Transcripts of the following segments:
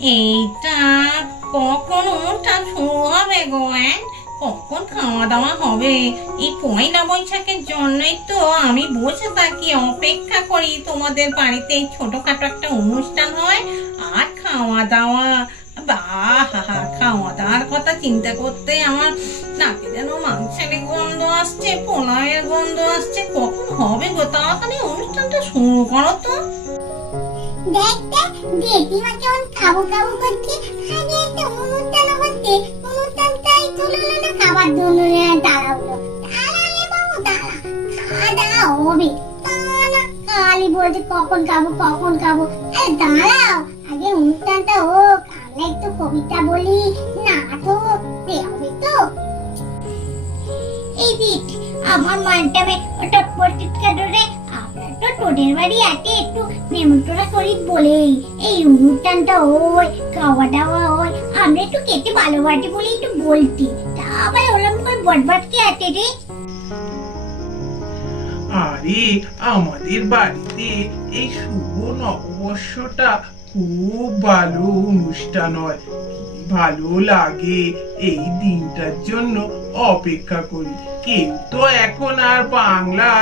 এইটা কখন অনুষ্ঠান শুরু হবে গো? কখন খাওয়া দাওয়া হবে? এই পয়লা বৈশাখের জন্যই তো আমি বসে থাকি, অপেক্ষা করি তোমাদের বাড়িতে ছোটখাটো একটা অনুষ্ঠান হয় আর খাওয়া দাওয়া। বাহ, খাওয়া দাওয়ার কথা চিন্তা করতে আমার নাকে যেন মাংসের গন্ধ আসছে, পোলাওয়ের গন্ধ আসছে। কখন হবে গো? তাড়াতাড়ি অনুষ্ঠানটা শুরু করো তো। জেঠিমা কেমন খাবো খাবো করছে, আগে একটা অনুষ্ঠান হচ্ছে, অনুষ্ঠানটাই চলে না খাবার জন্য দাঁড়াবো। দাঁড়ালে বাবু দাঁড়া, খাওয়া দাওয়া হবে না, খালি বলছে কখন খাবো কখন খাবো। আরে দাঁড়াও, আগে অনুষ্ঠানটা হোক, আমরা একটু কবিতা বলি, নাটক হবে তো। এই দিক আমার মানটাবে ওটা পটিটকা ধরে আপনার তো তোদের বাড়ি আছে, একটু নেমন্তন্ন করি বলেই এই অনুষ্ঠানটা হয়, খাওয়া দাওয়া হয়, আমরা একটু খেতে ভালোবাসি বলে একটু বলতি, তা আবার ওরকম করে বটবট কি আছে রে? আরে আমাদের বাড়িতে এই শুভ নববর্ষটা খুব ভালো অনুষ্ঠান হয়, ভালো লাগে। এই দিনটার জন্য অপেক্ষা করি। কেউ তো এখন আর বাংলা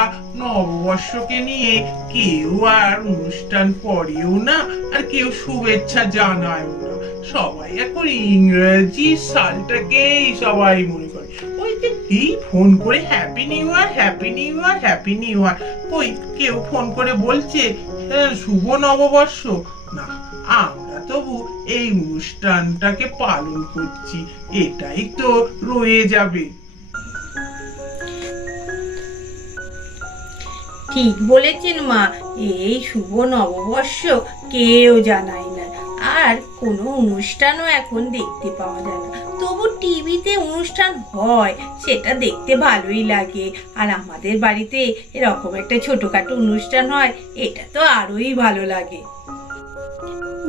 নববর্ষকে নিয়ে কেউ আর অনুষ্ঠান করেও না, আর কেউ শুভেচ্ছা জানায়ও না। সবাই এখন ইংরেজি সালটাকেই সবাই মনে করে। ওই যে এই ফোন করে happy new year, happy new year, happy new year. ওই কেউ ফোন করে বলছে শুভ নববর্ষ না। আমরা তবু এই অনুষ্ঠানটাকে পালন করছি, এটাই তো রয়ে যাবে। ঠিক বলেছেন মা, এই শুভ নববর্ষ কেউ জানায় না, আর কোনো অনুষ্ঠানও এখন দেখতে পাওয়া যায় না। তবু টিভিতে অনুষ্ঠান হয়, সেটা দেখতে ভালোই লাগে। আর আমাদের বাড়িতে এরকম একটা ছোটখাটো অনুষ্ঠান হয়, এটা তো আরোই ভালো লাগে।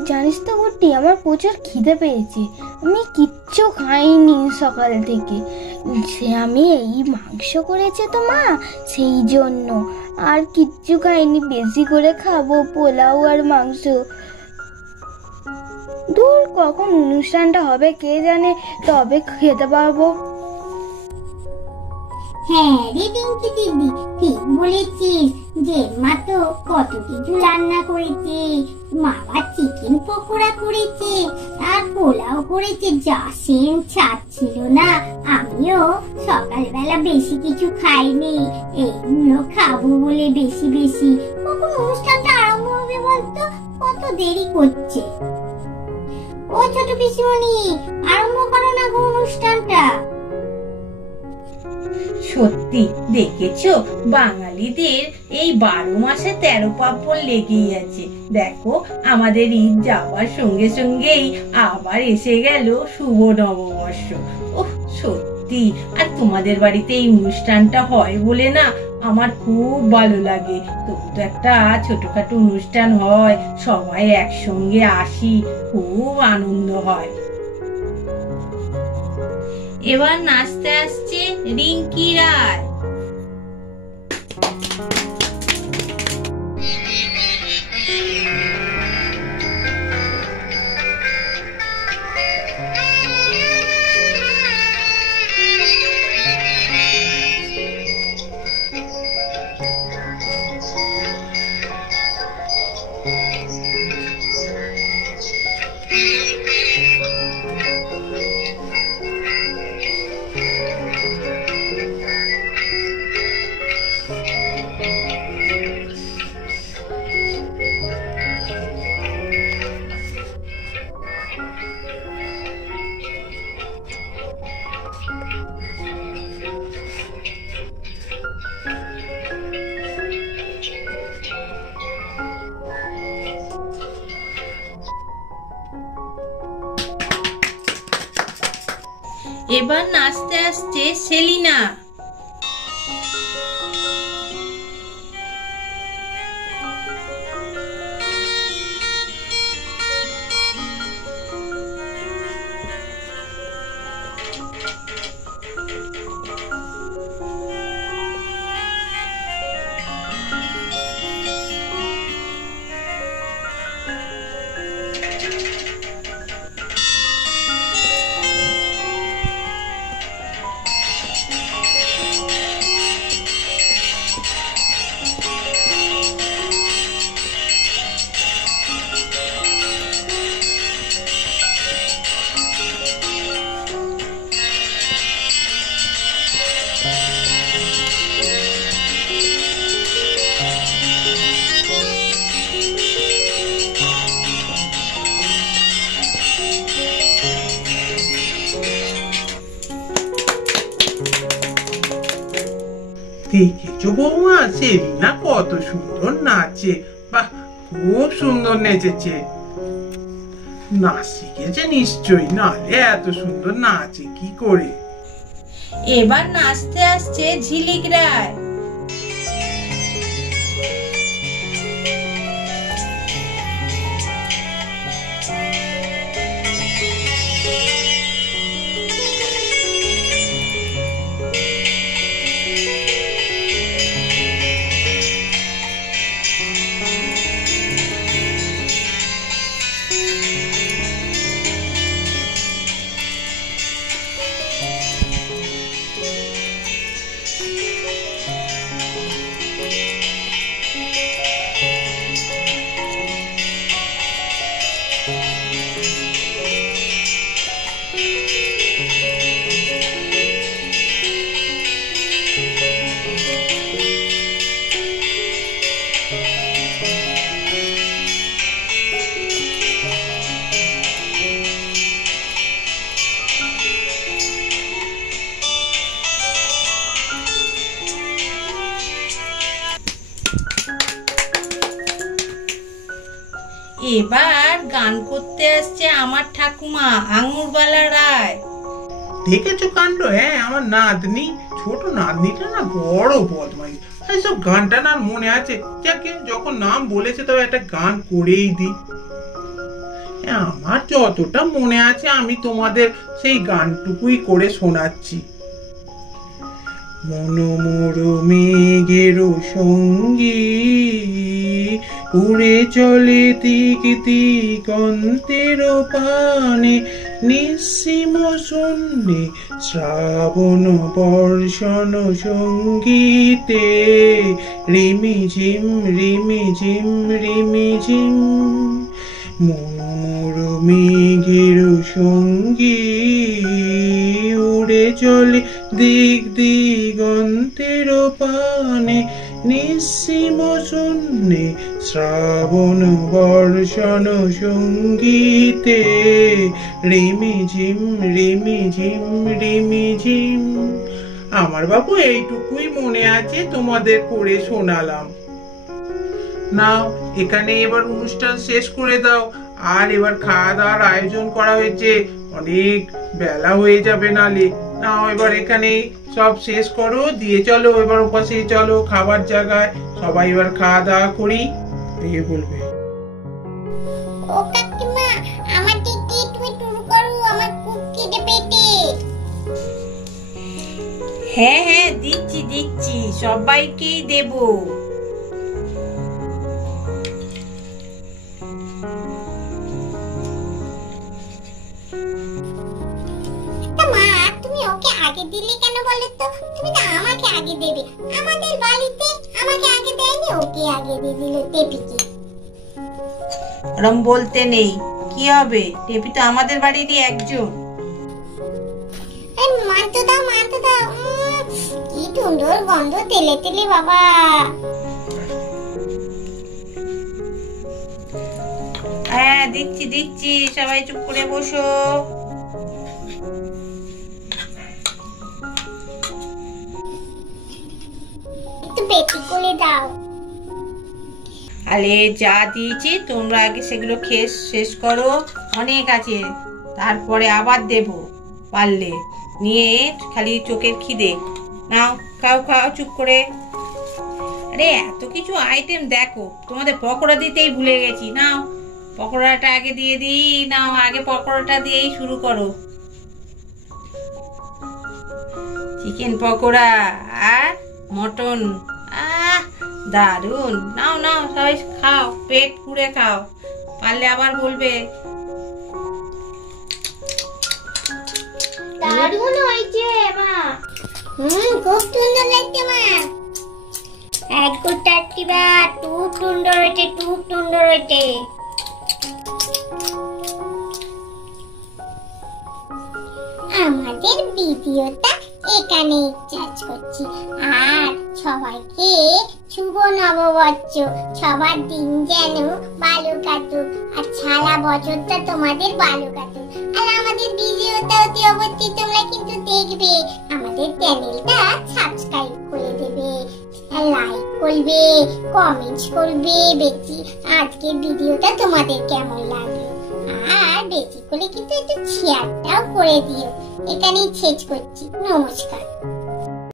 জানিস তো বটি, আমার প্রচুর খিদে পেয়েছে, আমি কিচ্ছু খাইনি সকাল থেকে। সে আমি এই মাংস করেছে তো মা, সেই জন্য আর কিচ্ছু খাইনি। বেশি করে খাবো পোলাও আর মাংস। দূর, কখন অনুষ্ঠানটা হবে কে জানে, তবে খেতে পারবো। হ্যাঁ রে রিঙ্কি দিদি, ঠিক বলেছিস, যে মা তো কত কিছু রান্না করেছে। মামা চিকেন পকোড়া করেছে আর পোলাও করেছে, যা সেন্ট ছাড়ছিল না। আমিও সকালবেলা বেশি কিছু খাইনি, এইগুলো খাবো বলে বেশি বেশি। কখন অনুষ্ঠানটা আরম্ভ হবে বলতো? কত দেরি করছে। ও ছোট পিসিমণি, আরম্ভ করো না গো অনুষ্ঠানটা। সত্যি দেখেছো, বাঙালিদের এই 12 মাসে 13 পার্বণ লেগেই আছে। দেখো, আমাদের ঈদ যাওয়ার সঙ্গে সঙ্গেই আবার এসে গেল শুভ নববর্ষ। ওহ সত্যি, আর তোমাদের বাড়িতে এই অনুষ্ঠানটা হয় বলে না আমার খুব ভালো লাগে। তবু তো একটা ছোটখাটো অনুষ্ঠান হয়, সবাই একসঙ্গে আসি, খুব আনন্দ হয়। এবার নাচতে আসছে রিঙ্কি রায়। এবার নাচতে আসছে সেলিনা। দেখেছো বৌমা, সেলিনা কত সুন্দর নাচে। বাহ, খুব সুন্দর নেচেছে। নাচ শিখেছে নিশ্চয়ই, নাহলে এত সুন্দর নাচে কি করে। এবার নাচতে আসছে ঝিলিক রায়। এবার গান করতে আসছে আমার ঠাকুমা আঙুরবালা রায়। দেখেছো কাণ্ড? হ্যাঁ, আমার নাতনি, ছোট নাতনিটা না বড় বদমাই। এইসব গানটা না মনে আছে, যাকে যখন নাম বলেছে তবে একটা গান করেই দিই। আমার যতটা মনে আছে আমি তোমাদের সেই গানটুকুই করে শোনাচ্ছি। মনোমোর মেঘের সঙ্গী উড়ে চলে দিক দিগন্তের পানে, নিঃসীম শূন্যে শ্রাবণ বর্ষণ সঙ্গীতে, রিমিঝিম রিমিঝিম রিমিঝিম। মনোমোর মেঘের সঙ্গী উড়ে চলে দিক দিগন্তের পানে, নিঃসীম শূন্যে শ্রাবণ বর্ষণ সঙ্গীতে, রিমিঝিম রিমিঝিম রিমিঝিম। আমার বাবু এইটুকুই মনে আছে, তোমাদের করে শোনালাম। নাও, এখানে এবার অনুষ্ঠান শেষ করে দাও। আর এবার খাওয়া দাওয়ার আয়োজন করা হয়েছে, অনেক বেলা হয়ে যাবে নালে। নাও, এবার এখানে সব শেষ করো, দিয়ে চলো এবার ওপাশে চলো খাবার জায়গায়, সবাই এবার খাওয়া দাওয়া করি। এই বলবে, ও কাকিমা, আমার দিকে তুমি শুরু করো, আমার খুব খিদে পেটে। হ্যাঁ হ্যাঁ, দিচ্ছি দিচ্ছি, সবাইকেই দেবো। মা, তুমি ওকে আগে দিলে কেন বলো তো? তুমি না আমাকে আগে দেবে। আমাদের বাড়িতে আমাকে আগে দেয়নি, ওকে আগে দিয়ে দিল টেপিকে। ওরম বলতে নেই, কি হবে? টেপি তো আমাদের বাড়িরই একজন। মানতে দাও, মানতে দাও। কি সুন্দর গন্ধ, তেলে তেলে বাবা। হ্যাঁ, দিচ্ছি দিচ্ছি, সবাই চুপ করে বসো। একটু বেশি করে দাও। আরে যা দিয়েছি তোমরা আগে সেগুলো খেয়ে শেষ করো, অনেক আছে, তারপরে আবার দেব পারলে। নিয়ে খালি চোখের খিদে। নাও খাও খাও চুপ করে। আরে এত কিছু আইটেম দেখো, তোমাদের পকোড়া দিতেই ভুলে গেছি। নাও পকোড়াটা আগে দিয়ে দিই। নাও, আগে পকোড়াটা দিয়েই শুরু করো। চিকেন পকোড়া আর মটন, দারুন। নাও নাও, সবাই খাও, পেট পুড়ে খাও, পারলে আবার বলবে। দারুণ হয়েছে মা। খুব সুন্দর লাগছে মা। এক গুটাটি বা খুব সুন্দর হয়েছে, খুব সুন্দর হয়েছে। আমাদের ভিডিওটা এখানে শেষ করছি। আর সবাইকে শুভ নববর্ষ, সবার দিন যেন ভালো কাটুক, আর সারা বছরটা তোমাদের ভালো কাটুক। আর আমাদের ভিডিওটা অতি অবশ্যই তোমরা কিন্তু দেখবে, আমাদের চ্যানেলটা সাবস্ক্রাইব করে দেবে। লাইক করবে, কমেন্টস করবে বেশি। আজকের ভিডিওটা তোমাদের কেমন লাগলো, আর বেশি করে কিন্তু একটু শেয়ারটাও করে দিও। এখানেই শেষ করছি, নমস্কার।